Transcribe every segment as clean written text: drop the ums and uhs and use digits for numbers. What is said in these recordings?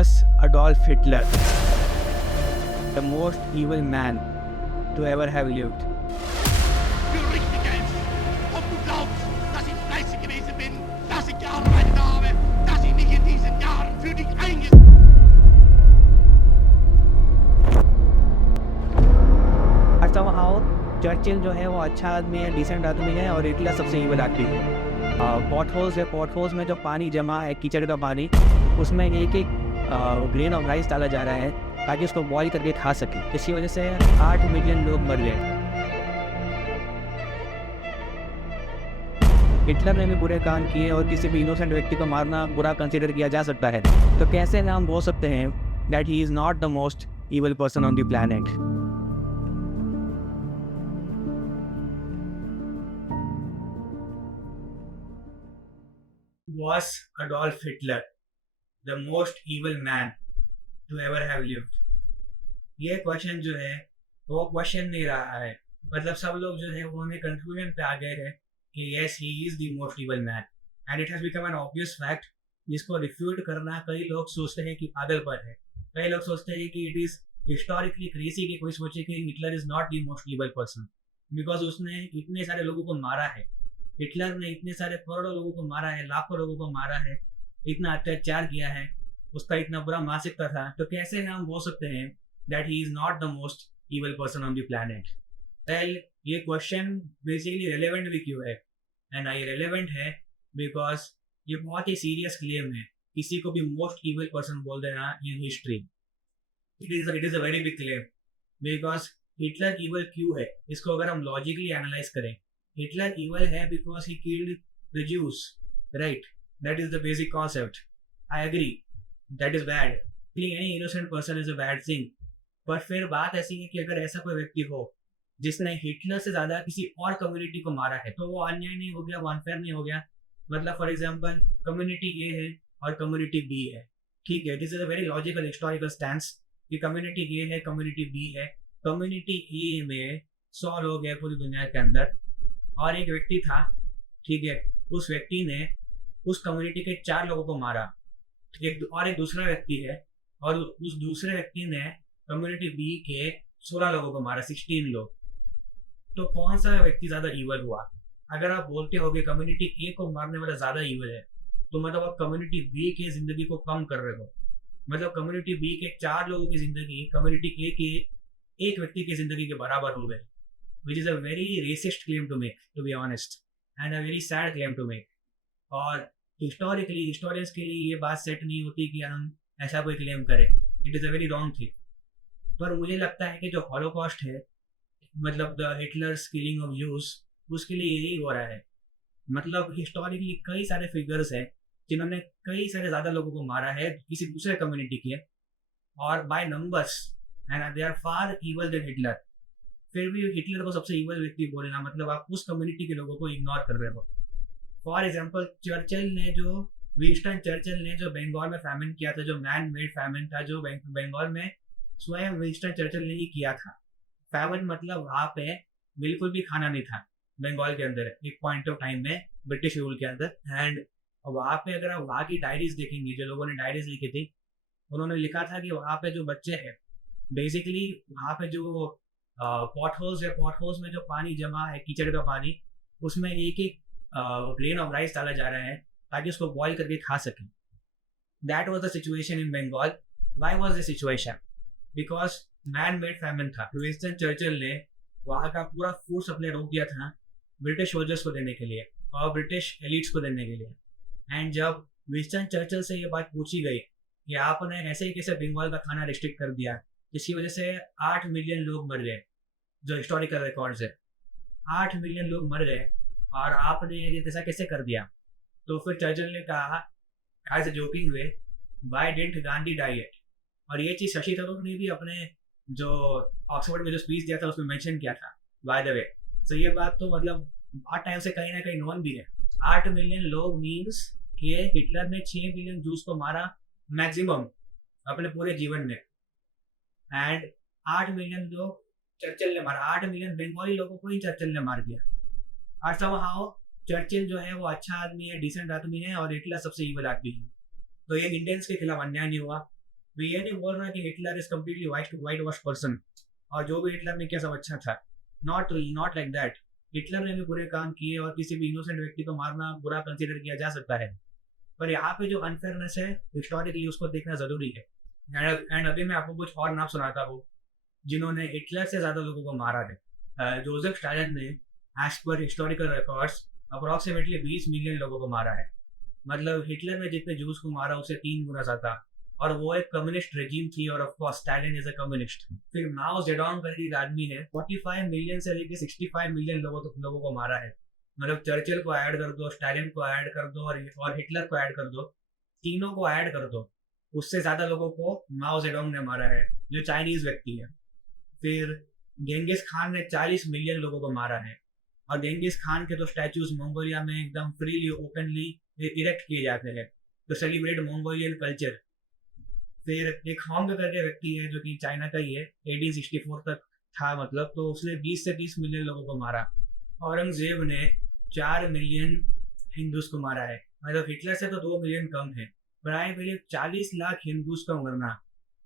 Was Adolf Hitler the most evil man to ever have lived? Für richtig hältst. Ob du glaubst, dass ich fleißig gewesen bin, dass ich gearbeitet habe, dass ich mich in diesen Jahren für dich eingesetzt somehow Churchill जो है वो अच्छा आदमी है, decent आदमी है, और Hitler सबसे ईवल आदमी है। पॉट होल्स है, पॉट होल्स में जो पानी जमा है, कीचड़ का पानी, उसमें एक एक ग्रेन ऑफ राइस डाला जा रहा है ताकि उसको बॉईल करके खा सके। इसी वजह से 8 मिलियन लोग मर गए। हिटलर ने भी बुरे काम किए और किसी भी इनोसेंट व्यक्ति को मारना बुरा कंसिडर किया जा सकता है, तो कैसे हम बोल सकते हैं that he is not the most evil person on the planet? Was Adolf Hitler the most evil man to ever have lived? ये क्वेश्चन जो है वो क्वेश्चन नहीं रहा है, मतलब सब लोग जो है वो उन्हें कंक्लूजन पे आ गए हैं कि yes he is the most evil man, and it has become an obvious fact जिसको रिफ्यूट करना कई लोग सोचते हैं कि पागलपन है। कई लोग सोचते हैं कि इट इज हिस्टोरिकली क्रेजी कि कोई सोचे कि Hitler is not the most evil person because उसने इतने सारे लोगों को मारा है। हिटलर ने इतने सारे करोड़ों लोगों को मारा है, लाखों लोगों को मारा है, इतना अत्याचार किया है, उसका इतना बुरा मानसिकता था, तो कैसे हम बोल सकते हैं that he is not the most evil person on the planet? Well, ये क्वेश्चन बेसिकली रेलेवेंट भी क्यों है, एंड ये रेलेवेंट है बिकॉज ये बहुत ही सीरियस क्लेम है किसी को भी मोस्ट इवल पर्सन बोल देना in history. It is a very big claim because Hitler evil क्यों है, इसको अगर हम लॉजिकली एनालाइज करें, हिटलर इवल है because he killed the Jews, right? That is the basic concept. I agree that is bad, killing any innocent person is a bad thing, पर फिर बात ऐसी है कि अगर ऐसा कोई व्यक्ति हो जिसने हिटलर से ज़्यादा किसी और कम्युनिटी को मारा है, तो वो अन्याय नहीं हो गया, वो अनफेयर नहीं हो गया? मतलब फॉर एग्जाम्पल कम्युनिटी ए है और कम्युनिटी बी है, ठीक है, this is a very logical historical stance कि कम्युनिटी ए है, कम्युनिटी बी है। कम्युनिटी ए में 100 लोग हैं पूरी दुनिया के अंदर, और एक व्यक्ति था, ठीक है, उस व्यक्ति ने उस कम्युनिटी के 4 लोगों को मारा, एक दूसरा व्यक्ति है और उस दूसरे व्यक्ति ने कम्युनिटी बी के 16 लोगों को मारा, 16 लोग। तो कौन सा व्यक्ति ज़्यादा ईवल हुआ? अगर आप बोलते हो कि कम्युनिटी ए को मारने वाला ज़्यादा ईवल है, तो मतलब आप कम्युनिटी बी के ज़िंदगी को कम कर रहे हो। मतलब कम्युनिटी बी के 4 लोगों की ज़िंदगी कम्युनिटी ए के एक व्यक्ति की ज़िंदगी के बराबर हो गए, which is a very racist claim to make, to be honest, and a very sad claim to make. और हिस्टोरिकली हिस्टोरियंस के लिए ये बात सेट नहीं होती कि हम ऐसा कोई क्लेम करें, it is a very wrong thing. पर मुझे लगता है कि जो हॉलोकॉस्ट है, मतलब the Hitler's killing of Jews, उसके लिए यही हो रहा है। मतलब हिस्टोरिकली कई सारे फिगर्स हैं जिन्होंने कई सारे ज़्यादा लोगों को मारा है किसी दूसरे कम्युनिटी के, और by numbers, and they are far evil than Hitler. फिर भी हिटलर को सबसे इवल व्यक्ति बोलना मतलब आप उस कम्युनिटी के लोगों को इग्नोर कर रहे हो। फॉर एग्जाम्पल विंस्टन चर्चिल ने जो बंगाल में फैमिन किया था, जो मैन मेड फैमिन था, जो बंगाल में स्वयं विंस्टन चर्चिल ने ही किया था। फैमिन मतलब वहाँ पे बिल्कुल भी खाना नहीं था बंगाल के अंदर एक पॉइंट ऑफ टाइम में, ब्रिटिश रूल के अंदर। एंड वहाँ पे अगर आप वहाँ की डायरीज देखेंगे, जो लोगों ने डायरीज लिखी थी, उन्होंने लिखा था कि वहाँ पे जो बच्चे हैं, बेसिकली वहाँ पे जो पॉट होल्स है, पॉट होल्स में जो पानी जमा है, कीचड़ का पानी, उसमें एक एक ग्रेन ऑफ राइस डाला जा रहा है ताकि उसको बॉईल करके खा सकें। That was the situation in Bengal. Why was the situation? Because man made famine था। विंस्टन चर्चिल ने वहाँ का पूरा फूड सप्लाई रोक दिया था ब्रिटिश सोल्जर्स को देने के लिए और ब्रिटिश एलिट्स को देने के लिए। एंड जब विंस्टन चर्चिल से ये बात पूछी गई कि आपने ऐसे ही कैसे बंगाल का खाना रिस्ट्रिक्ट कर दिया, जिसकी वजह से 8 मिलियन लोग मर गए, जो हिस्टोरिकल रिकॉर्ड्स है, 8 मिलियन लोग मर गए और आपने ये ऐसा कैसे कर दिया? तो फिर चर्चिल ने कहा as a joking way, why didn't Gandhi die yet? और ये चीज़ शशि थरूर ने भी अपने जो ऑक्सफोर्ड में जो स्पीच दिया था उसमें मेंशन किया था, बाय द वे। सो ये बात तो मतलब बहुत टाइम से कहीं ना कहीं नोन भी है। 8 मिलियन लोग मीन्स कि हिटलर ने 6 मिलियन जूस को मारा मैक्सिमम अपने पूरे जीवन में, एंड 8 मिलियन लोग चर्चिल ने मारा। 8 मिलियन बंगाली लोगों को ही चर्चिल ने मार दिया। और समहाउ चर्चिल जो है वो अच्छा आदमी है, डिसेंट आदमी है, और हिटलर सबसे ईवल आदमी है। तो ये इंडियंस के खिलाफ अन्याय नहीं हुआ, मैं ये नहीं बोल रहा कि Hitler is completely white wash person और जो भी हिटलर ने किया सब अच्छा था, नॉट लाइक दैट। हिटलर ने भी बुरे काम किए और किसी भी इनोसेंट व्यक्ति को मारना बुरा कंसिडर किया जा सकता है, पर यहाँ पे जो अनफेयरनेस है हिस्टोरिकली उसको देखना ज़रूरी है। एंड अभी मैं आपको कुछ और नाम सुनाता हूँ जिन्होंने हिटलर से ज़्यादा लोगों को मारा है। जोसेफ स्टालिन ने as per historical records approximately 20 million लोगों को मारा है। मतलब हिटलर ने जितने जूस को मारा उससे 3 गुना ज़्यादा, और वो एक कम्युनिस्ट रेजिम थी और of course Stalin is a communist. फिर माओ जेडोंग करके एक आदमी है, 45 मिलियन से लेकर 65 मिलियन लोगों को मारा है। मतलब चर्चिल को ऐड कर दो, स्टालिन को ऐड कर दो और हिटलर को ऐड कर दो, तीनों को ऐड कर दो, उससे ज़्यादा लोगों को माओ जेडोंग ने मारा है जो चाइनीज़ व्यक्ति है। फिर गेंगिस खान ने 40 मिलियन लोगों को मारा है, और गेंगिस खान के तो स्टैचूज मंगोलिया में एकदम फ्रीली ओपनली इरेक्ट किए जाते हैं तो सेलिब्रेट मंगोलियन कल्चर। फिर एक होंग करके व्यक्ति है जो कि चाइना का ही है, 1864 तक था मतलब, तो उसने 20 से 30 मिलियन लोगों को मारा। औरंगजेब ने 4 मिलियन हिंदूज को मारा है, मतलब हिटलर से तो 2 मिलियन कम है। प्राय पहले 40 लाख हिंदूज का मरना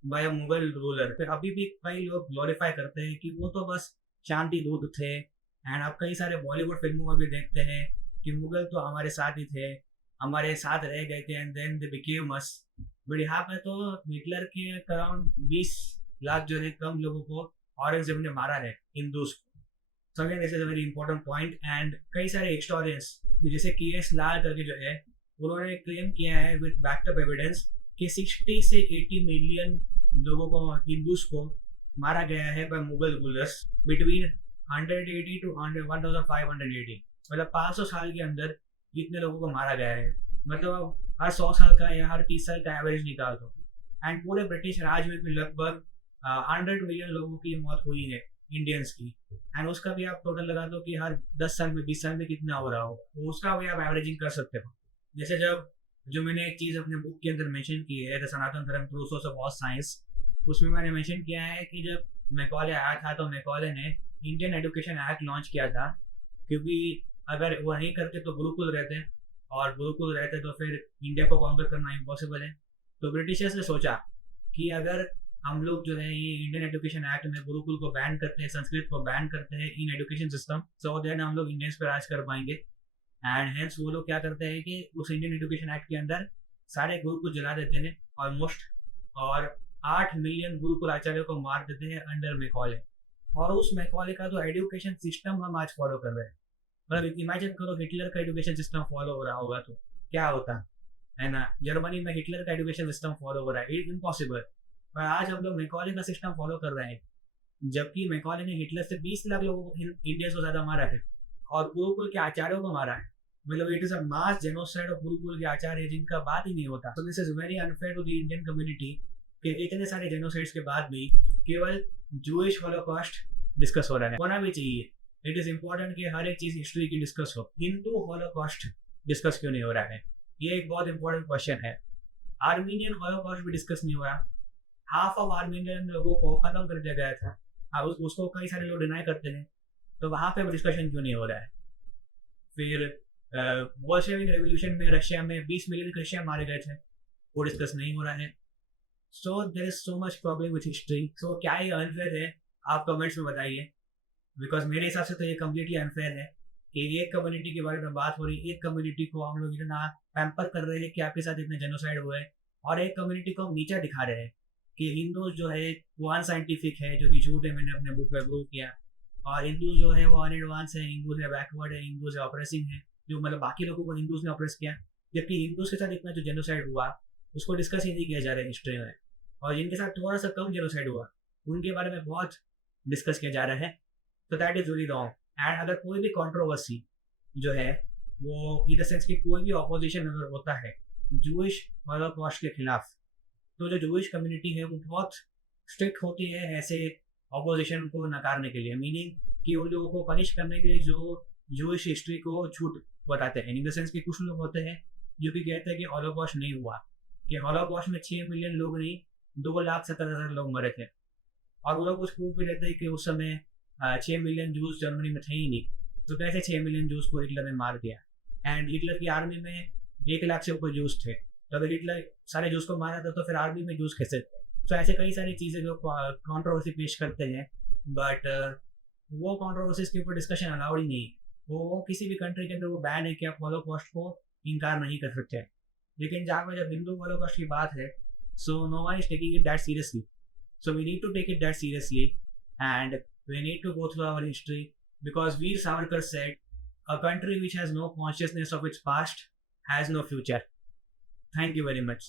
बाय मुगल रूलर। फिर अभी भी कई लोग ग्लोरीफाई करते हैं कि वो तो बस शांति दूत थे, एंड आप कई सारे बॉलीवुड फिल्मों में भी देखते हैं कि मुगल तो हमारे साथ ही थे, हमारे साथ रह गए थे and then they became us. But यहाँ पे तो हिटलर के अराउंड 20 लाख जो है कम लोगों को औरंगजेब ने मारा है हिंदूज को। So again this is a very important point. And कई सारे हिस्टोरियंस जैसे के.एस. लाल करके जो है उन्होंने क्लेम किया है विद बैकअप एविडेंस कि 60 से 80 मिलियन लोगों को हिंदूज को मारा गया है by Mughal rulers between 180 to 1580। मतलब 500 साल के अंदर जितने लोगों को मारा गया है, मतलब हर 100 साल का या हर 30 साल का एवरेज निकाल दो। एंड पूरे ब्रिटिश राज में भी लगभग 100 मिलियन लोगों की मौत हुई है इंडियंस की, एंड उसका भी आप टोटल लगा दो कि हर 10 साल में 20 साल में कितना हो रहा हो, तो उसका भी आप एवरेजिंग कर सकते हो। जैसे जो मैंने एक चीज़ अपने बुक के अंदर मेंशन की है द सनातन धर्म through source of all science, उसमें मैंने मेंशन किया है कि जब मैकॉले आया था तो मैकॉले ने इंडियन एजुकेशन एक्ट लॉन्च किया था, क्योंकि अगर वो नहीं करते तो गुरुकुल रहते, और गुरुकुल रहते तो फिर इंडिया को कॉन्कर करना इम्पॉसिबल है। तो ब्रिटिशर्स ने सोचा कि अगर हम लोग जो है ये इंडियन एजुकेशन एक्ट में गुरुकुल को बैन करते हैं, संस्कृत को बैन करते हैं in education system, so then हम लोग इंडियंस पर राज कर पाएंगे। एंड हेंस वो लोग क्या करते हैं कि उस इंडियन एजुकेशन एक्ट के अंदर सारे गुरुकुल जला देते हैं ऑलमोस्ट, और 8 मिलियन गुरुकुल आचार्यों को मार देते हैं अंडर मैकॉले। और उस मैकॉले का तो एजुकेशन सिस्टम हम आज फॉलो कर रहे हैं। मतलब इमेजिन करो हिटलर का एजुकेशन सिस्टम फॉलो हो रहा होगा तो क्या होता है ना। जर्मनी में हिटलर का एजुकेशन सिस्टम फॉलो हो रहा है, इट इम्पॉसिबल। पर आज हम लोग मैकॉले का सिस्टम फॉलो कर रहे हैं, जबकि मैकॉले ने हिटलर से 20 लाख लोगों को इंडियंस को ज़्यादा मारा है और गुरुकुल के आचार्यों को मारा है। मतलब it is a mass genocide of gurukul के आचार्य जिनका बात ही नहीं होता। So this is very unfair to the Indian community कि इतने सारे जेनोसाइड्स के बाद भी केवल जूइश हॉलोकॉस्ट डिस्कस हो रहा है। होना भी चाहिए, इट इज इम्पोर्टेंट कि हर एक चीज़ हिस्ट्री की डिस्कस हो। हिंदू हॉलोकॉस्ट डिस्कस क्यों नहीं हो रहा है, ये एक बहुत इंपॉर्टेंट क्वेश्चन है। आर्मीनियन हॉलोकॉस्ट भी डिस्कस नहीं हो रहा। हाफ ऑफ आर्मीनियन लोगों को खत्म कर दिया गया था, अब उसको कई सारे लोग डिनाई करते हैं, तो वहाँ पे डिस्कशन क्यों नहीं हो रहा है। फिर बोल्शेविक रेवोल्यूशन में रशिया में 20 मिलियन क्रिश्चियन मारे गए थे, वो डिस्कस नहीं हो रहा है। So there is so much problem with history. So क्या ये अनफेयर है, आप कमेंट्स में बताइए, बिकॉज मेरे हिसाब से तो ये कम्प्लीटली अनफेयर है कि एक कम्युनिटी के बारे में बात हो रही है, एक कम्युनिटी को हम लोग इतना पैम्पर कर रहे हैं कि आपके साथ इतने जेनोसाइड हुए, और एक कम्युनिटी को हम नीचा दिखा रहे हैं कि हिंदूज जो है वो अनसाइंटिफिक है, जो कि झूठ है, मैंने अपने बुक में प्रूव किया, और हिंदूज जो है वो अनएडवांस है, हिंदूज है बैकवर्ड है, हिंदूज है ऑपरेसिंग है, जो मतलब बाकी लोगों को हिंदूज ने ऑपरेस किया, जबकि हिंदूज के साथ इतना जो जेनोसाइड हुआ उसको डिस्कस ही नहीं किया जा रहा है हिस्ट्री में, और जिनके साथ थोड़ा सा कम जेनोसाइड हुआ उनके बारे में बहुत डिस्कस किया जा रहा है। तो that is really wrong. And अगर कोई भी कंट्रोवर्सी जो है वो इन द सेंस कि कोई भी ऑपोजिशन अगर होता है जूइश हॉलोकॉस्ट के खिलाफ, तो जो जूइश कम्युनिटी है वो बहुत स्ट्रिक्ट होती है ऐसे ऑपोजिशन को नकारने के लिए, मीनिंग कि उन लोगों को पनिश करने के लिए जो जूइश हिस्ट्री को झूठ बताते हैं। इन द सेंस कि कुछ लोग होते हैं जो कि कहते हैं कि हॉलोकॉस्ट नहीं हुआ, कि हॉलोकॉस्ट में 6 मिलियन लोग नहीं 2,70,000 लोग मरे थे, और वो लोग कुछ प्रूफ भी देते हैं कि उस समय 6 मिलियन जूस जर्मनी में थे ही नहीं, तो कैसे 6 मिलियन जूस को हिटलर ने मार दिया। एंड हिटलर की आर्मी में 1 लाख से ऊपर जूस थे, तो अगर हिटलर सारे जूस को मारा था तो फिर आर्मी में जूस कैसे थे? तो ऐसे कई सारी चीज़ें जो कंट्रोवर्सी पेश करते हैं, बट वो कंट्रोवर्सीज के ऊपर डिस्कशन अलाउड ही नहीं है। वो किसी भी कंट्री के अंदर वो बैन है कि आप हॉलोकॉस्ट को इनकार नहीं कर सकते। लेकिन जहाँ पर जब हिंदू हॉलोकॉस्ट की बात है, so no one is taking it that seriously. So we need to take it that seriously and we need to go through our history because Veer Savarkar said, "A country which has no consciousness of its past has no future." Thank you very much.